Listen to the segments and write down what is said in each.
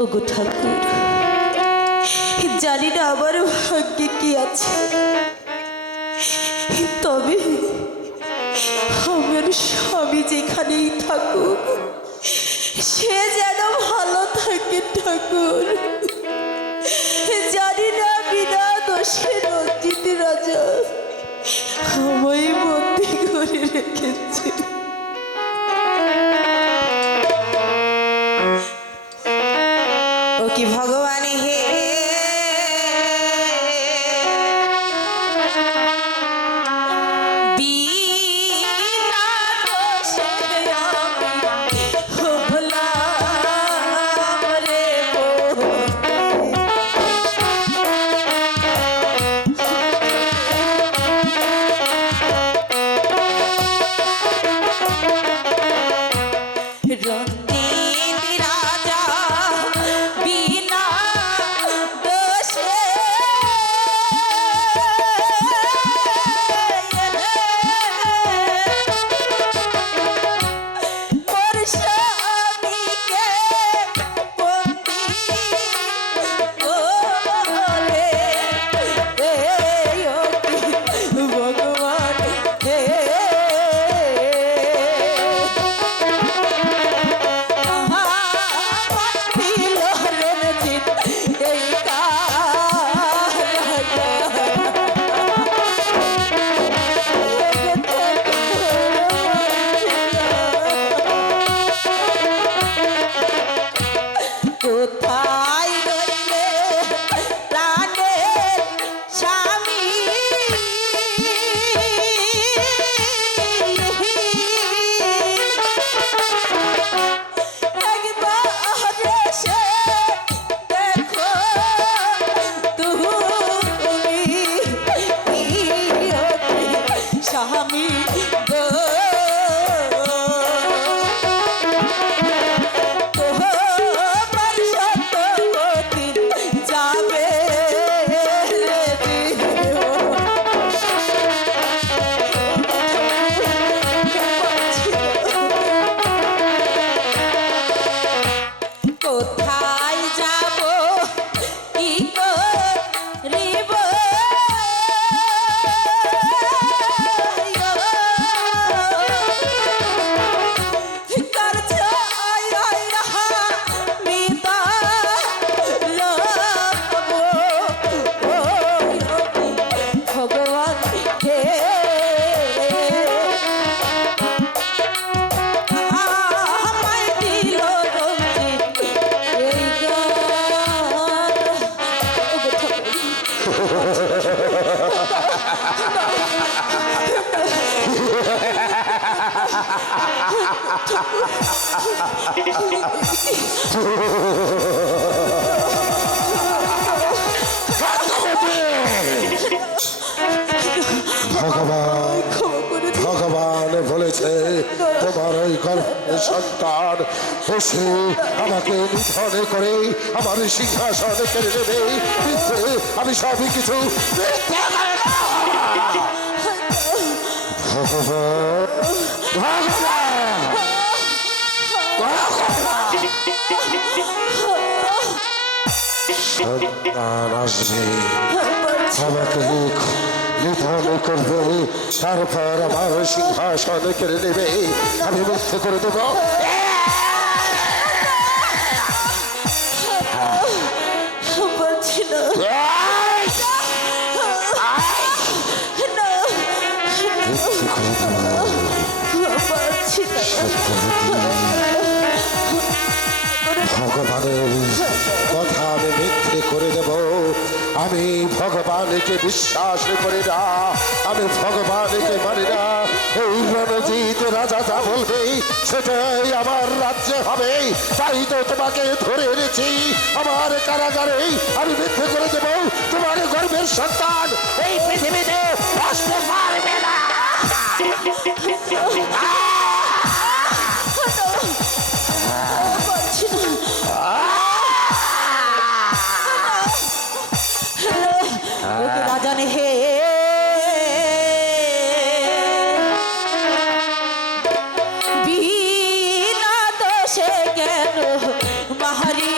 ওগো ঠাকুর, জানি না আমার ভাগ্যে কি আছে, তবে আমার স্বামী যেখানেই থাকুক সে যেন ভালো থাকে ঠাকুর। জানি না বিনা দোষে রঞ্জিত রাজা আমায় বন্দি করে রেখেছে। ও কি ভগবান হে, ভগবান বলেছে তোমার ওই গর্ভের সন্তান পশু আমাকে নিধন করে আমার সিংহাসন কেড়ে নেবে। আমি সবই কিছু সন্তান আসবে আমাকে নিধন করবে, তারপর আমার সিংহাসন কেড়ে নেবে, আমি মুক্ত করে দেব। ভগবানের কথা আমি মিথ্যে করে দেব। আমি ভগবানকে বিশ্বাস করি না, আমি ভগবানকে মানি না। এই রণজিৎ রাজা যা বলবে সেটাই আমার রাজ্য হবে, তাই তো তোমাকে ধরে এনেছি আমার কারাগারে। আমি মিথ্যে করে দেব, তোমার গর্ভের সন্তান এই পৃথিবীতে আসতে পারবে না। রাজানে হে, বিনা দোষে কেন মাহারি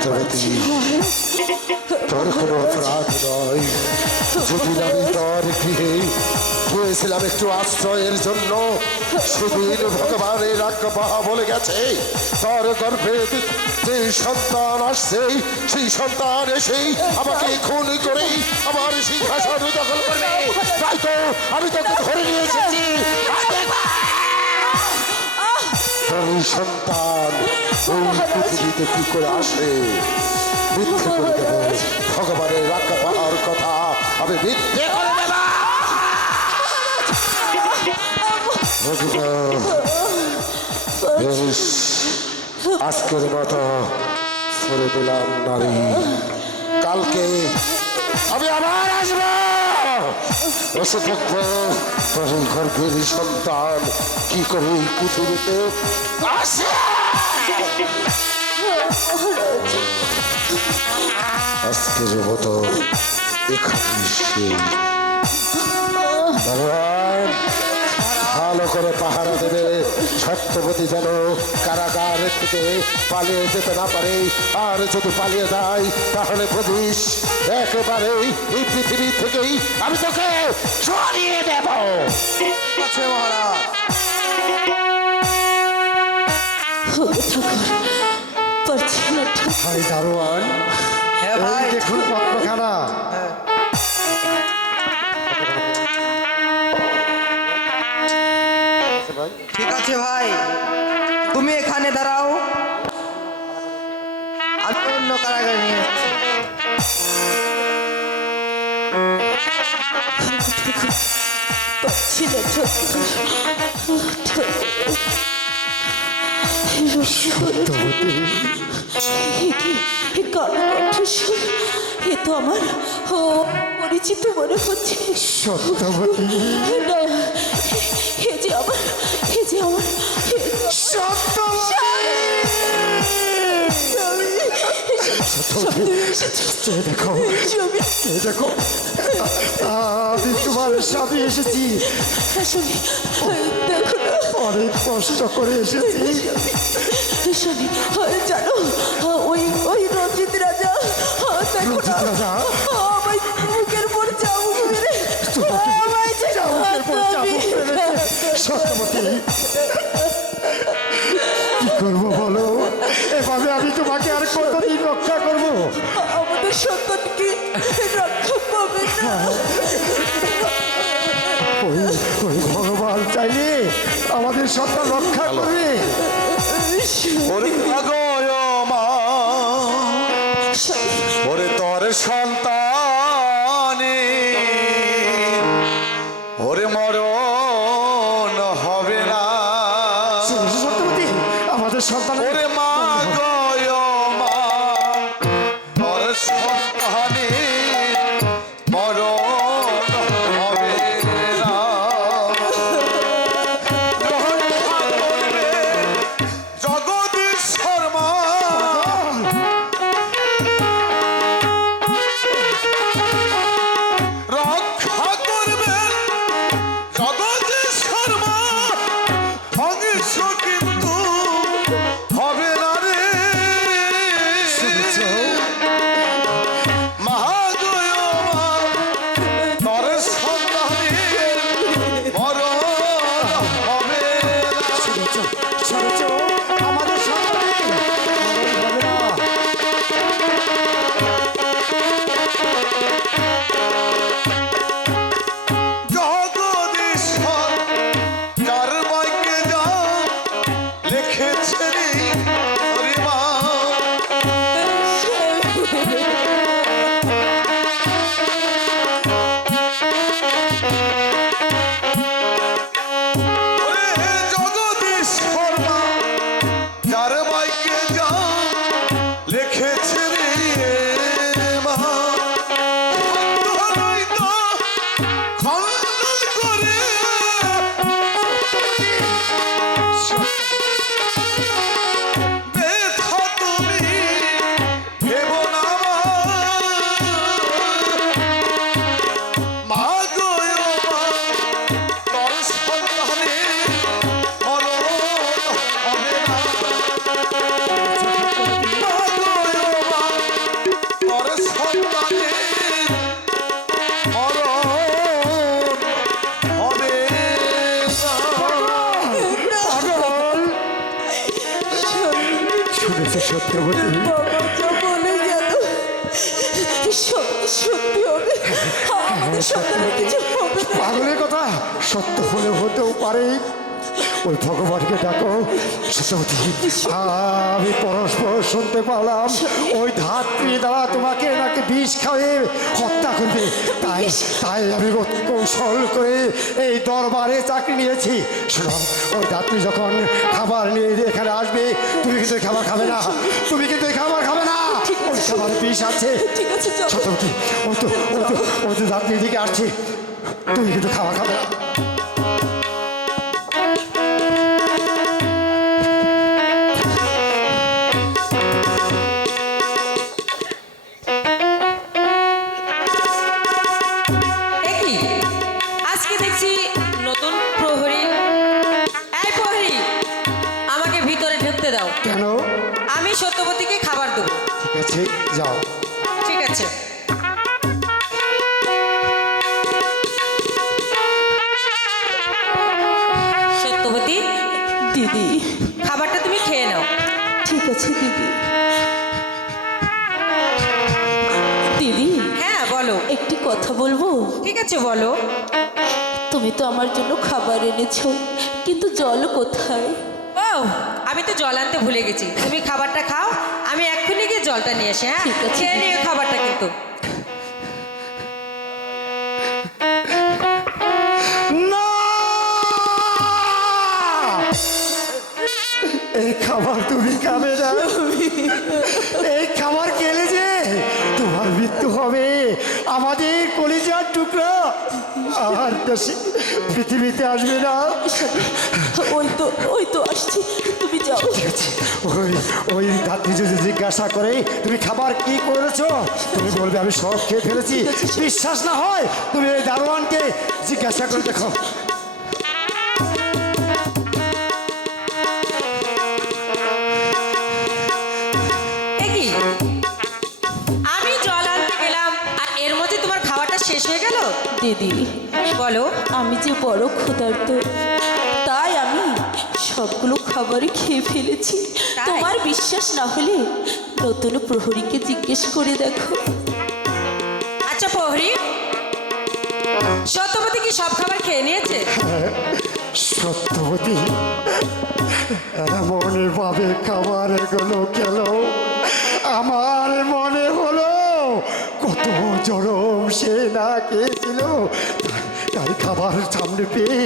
সত্যবতী, তোর কোনো অপরাধ নয়। যেদিন আমি তোর গৃহে গিয়েছিলাম একটু আশ্রয়ের জন্য, সেদিন ভগবানের আজ্ঞা বলে গেছে তোর গর্ভে যে সন্তান আসছে, সেই সন্তান এসেই আমাকে খুন করে আমার সিংহাসন দখল করবে। তাই তো আমি তোকে ধরে নিয়ে এসেছি। তোর সন্তান ওই পৃথিবীতে কি করে আসে মিথ্যে করে দেব। ভগবানের আজ্ঞা পাওয়ার কথা আমি মিথ্যে করে দেব। বেশ, আজকের মতো করে দিলাম নারী, কালকে আমি আবার আসবো। এসে দেখবো তোর গর্ভের সন্তান কি করে পৃথিবীতে আসে। আজকের মতো এখানে সেই ভগবান ভালো করে পাহারা দেবে। সত্যবতী যেন কারাগার থেকে পালিয়ে যেতে না পারে, আর যদি পালিয়ে যায় তাহলে বুঝিস একেবারেই এই পৃথিবী থেকেই আমি তোকে সরিয়ে দেব। আছে মহারাজ। পারছি না ঠাকুর। ভাই দারোয়ান, হ্যাঁ এই ভাই, দেখুন পত্রখানা। ঠিক আছে ভাই, তুমি এখানে দাঁড়াও, আমি অন্য কারাগারে নিয়ে যাচ্ছি। পারছি না ঠাকুর। এ তো আমার পরিচিত মনে হচ্ছে। সত্যবতী, না, এ যে আমার দেখো দেখো, আমি তোমার স্বামী এসেছি, দেখো না অনেক কষ্ট করে এসেছি। স্বামী, জানো ওই রঞ্জিত রাজা দেখো না, রঞ্জিত রাজা? আমায় মুখের পর চাবুক মেরে আমায় যে চাবুকের পর চাবুক মেরেছে। সত্যবতী, কি করবো বলো? এভাবে আমি তোমাকে আর কতদিন রক্ষা করবো? আমাদের সন্তানকে রক্ষা পাবে না। ওই ওই ভগবান চাইলে আমাদের সন্তান রক্ষা করবে। ওরে মা, ওরে তোর সন্তানে ওরে মরণ হবে না। সত্যবতী, আমাদের সন্তান ওরে মা গয় মা, তোর সন্তানে মরণ হবে না। রক্ষা করবে জগদীশ্বর মা, রক্ষা করবে জগদীশ্বর মা, ধ্বংস কিন্তু হবে না রে। মহাগয় মা, তোর সন্তানে মরণ হবে না। শুনেছ, আমাদের সন্তানে মরণ হবে না। জগদীশ্বর যার বাক্যে যা লিখেছে রে ওরে মা, ওরে জগদীশ্বর মা, যার বাক্যে যা লিখেছে রে মা, খণ্ডন করে ব্যথা তুমি ভেব না মা গয় মা, তোর সন্তানে মরণ হবে না। মা গয় মা, হয়েছে সত্যবতী? বাবা যা বলে গেল সত্যি সত্যি হবে। আমাদের সন্তানের কিছু হবে না। পাগলের কথা সত্য হলে হতেও পারে। ওই ভগবানকে ডাকো। সত্যবতী, আমি পরস্পর শুনতে পারলাম ওই ধাত্রী দ্বারা তোমাকে নাকি বিষ খাওয়ে হত্যা করবে। তাই তাই আমি কৌশল করে এই দরবারে চাকরি নিয়েছি। শোনো, ওই ধাত্রী যখন খাবার নিয়ে এখানে আসবে, তুমি কিন্তু এই খাবার খাবে না। তুমি কিন্তু এই খাবার খাবে না। ওই খাবার বিষ আছে। ঠিক আছে চলো। সত্যবতী, ও তো ধাত্রীর দিকে আসছে। তুমি কিন্তু খাবার খাবে না। দেখি আজকে দেখছি নতুন প্রহরী। এই প্রহরী, আমাকে ভিতরে ঢুকতে দাও। কেন? আমি সত্যবতীকে খাবার দেবো। ঠিক আছে, যাও। ঠিক আছে। সত্যবতী, দিদি খাবারটা তুমি খেয়ে নাও। ঠিক আছে দিদি। দিদি হ্যাঁ বলো। একটি কথা বলবো? ঠিক আছে বলো। তুমি তো আমার জন্য খাবার এনেছো, কিন্তু জল কোথায়? ও, আমি তো জল আনতে ভুলে গেছি। তুমি খাবারটা খাও, আমি এক্ষুনি গিয়ে জলটা নিয়ে আসি। হ্যাঁ, ঠিক আছে। খেয়ে নিও খাবারটা কিন্তু। না! এই খাবার তুমি খাবে না। এই খাবার খেলে যে তোমার মৃত্যু হবে। আমাদের কলিজার টুকরা আর দেশে পৃথিবীতে আসবে না। ওই তো আসছি, তুমি যাও। ঠিক আছে, ওই ধাত্রী যদি জিজ্ঞাসা করে তুমি খাবার কি করেছো, তুমি বলবে আমি সব খেয়ে ফেলেছি। বিশ্বাস না হয় তুমি এই দারোয়ানকে জিজ্ঞাসা করে দেখো। কি আমি জল আনতে গেলাম আর এর মধ্যে তোমার খাবারটা শেষ হয়ে গেল? দিদি বলো। আমি যে বড় ক্ষুধার্ত, তাই আমি সবগুলো খাবারই খেয়ে ফেলেছি। তাই? তোমার বিশ্বাস না হলে নতুন প্রহরীকে জিজ্ঞেস করে দেখো। আচ্ছা প্রহরী, সত্যবতী কি সব খাবার খেয়ে নিয়েছে? সত্যবতী এমন ভাবে খাবার এগুলো খেলো, আমার মনে হলো কত জরম সে না খেয়েছিল। তাই খাবার সামনে পেয়ে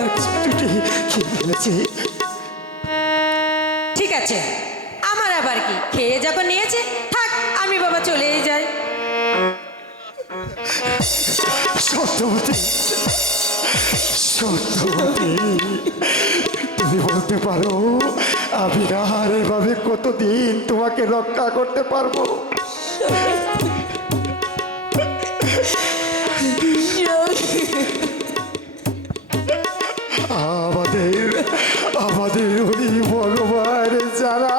এক চুটি খেয়ে ফেলেছি। ঠিক আছে, আমার আবার কি, খেয়ে যখন নিয়েছে থাক, আমি বাবা চলেই যাই। সত্যবতী, সত্যবতী, তুমি বলতে পারো আমি আর এভাবে কতদিন তোমাকে রক্ষা করতে পারবো? আমাদের ওই ভগবান যারা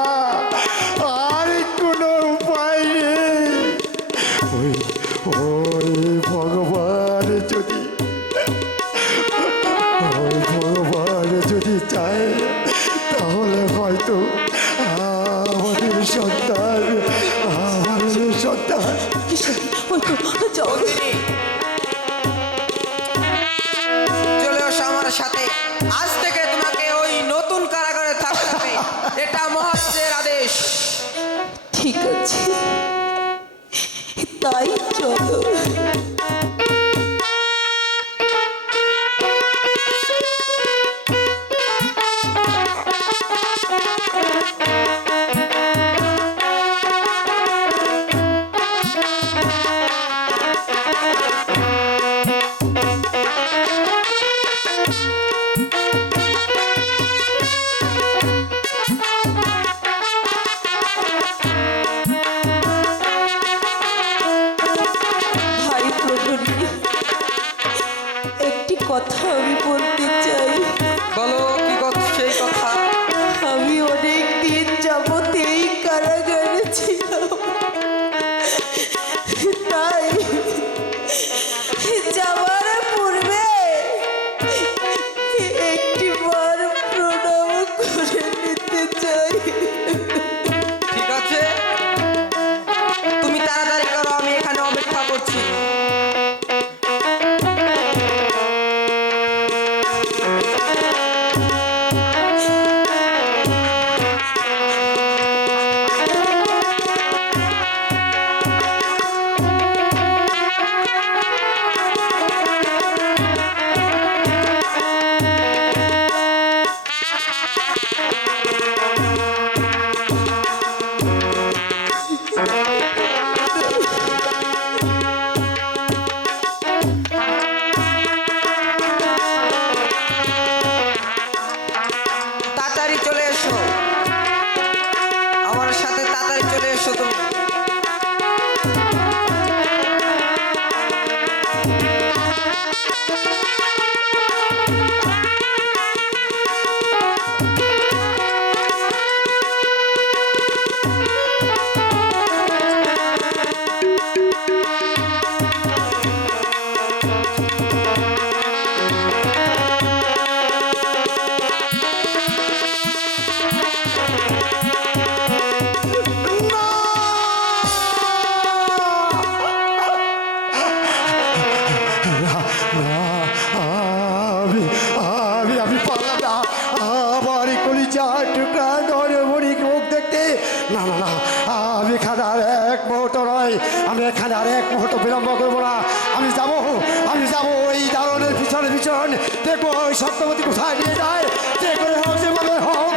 আর কোনো উপায় নেই। ওই ভগবান যদি চায় তাহলে হয়তো আমাদের সন্তান যাও। চলে আসো আমার সাথে। আজ থেকে তোমাকে ওই নতুন কারাগারে থাকতে হবে। এটা মহারাজের আদেশ। ঠিক আছে, তাই চলো। ভাই চার টুকরা ধরে মরিক মুখ দেখতে। না না না, আমি এখানে আর এক মুহূর্ত নয়, আমি এখানে আর এক মুহূর্ত বিলম্ব করবো না। আমি যাবো ওই দারুণের পিছনে দেখবো ওই সত্যবতী কোথায় নিয়ে যায়, যে করে হোক যেভাবে হোক